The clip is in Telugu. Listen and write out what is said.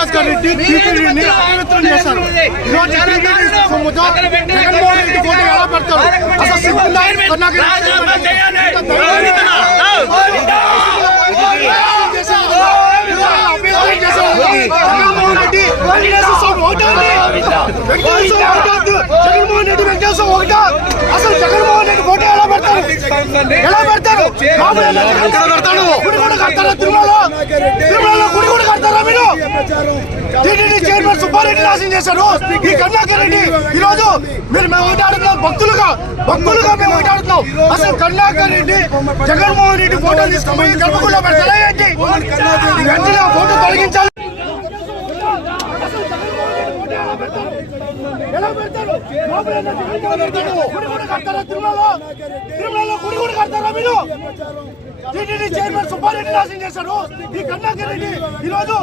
భాస్కర్ రెడ్డి టీటీడీని అపవిత్రం చేశారు. ఈరోజు టీటీడీ సొమ్ముతో జగన్మోహన్ రెడ్డి ఫోటో ఎలా పెడతారు? అసలు సిగ్గుందా? జగన్మోహన్ రెడ్డి వెంకటేశ్వర ఒకటా? అసలు జగన్మోహన్ రెడ్డి ఫోటో ఎలా పెడతారు? ఎలా పెడతారు? గుడి కూడా కడతారా? తిరుమలలో గుడి కూడా కడతారా మీరు? టీటీడీ చైర్మన్ సుబ్బారెడ్డి నాశనం చేశారు. ఈ కరుణాకర్ రెడ్డి ఈ రోజు మేము ఓటాడుతున్నాం, భక్తులుగా మేము ఓటాడుతున్నాం. అసలు కరుణాకర్ రెడ్డి జగన్మోహన్ రెడ్డి ఫోటో తీసుకుని గర్భగుడిలో పెడతారా ఏంటి? వెంటనే ఫోటో తొలగించాలి. ఎలా పెడతారు? గుడి కూడా కడతారా? తిరుమలలో గుడి కూడా కడతారా మీరు? టీటీడీ చైర్మన్ సుబ్బారెడ్డి నాశనం చేశారు. ఈ కరుణాకర్ రెడ్డి ఈ రోజు